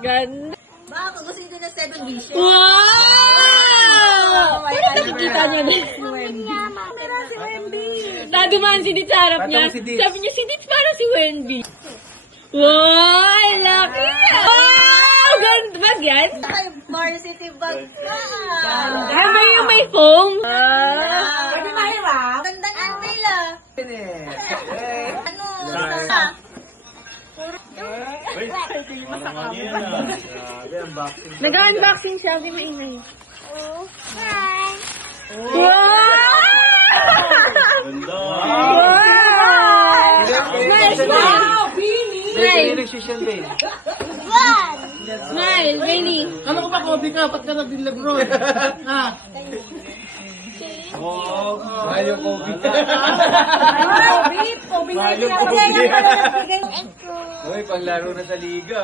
Ganda. Baka gusto nyo na 7 wishes. Wow! Ano nakikita niyo na? Meron si Wemby. Nadumaan si Dit sa harap niya. Patawag si Dit. Sabi niya, si Dit parang si Wendy. Wow! Lucky! Wow! Ganda ba yan? Ay, varsity bag pa. Ano yung may foam? Pwede mahirap. Gandang anvil ah. Ano? Sa? Nag-unboxing siya. Hindi maingay. Wow! Wow! Smile! Smile! Smile! Smile! Bailey! Kala ko ba Kobe ka? Ba't ka naging Lebron? Ha? Mayo Kobe. Kobe na ipinapagay ng pala ng bigay. Uy, panglaro na sa liga.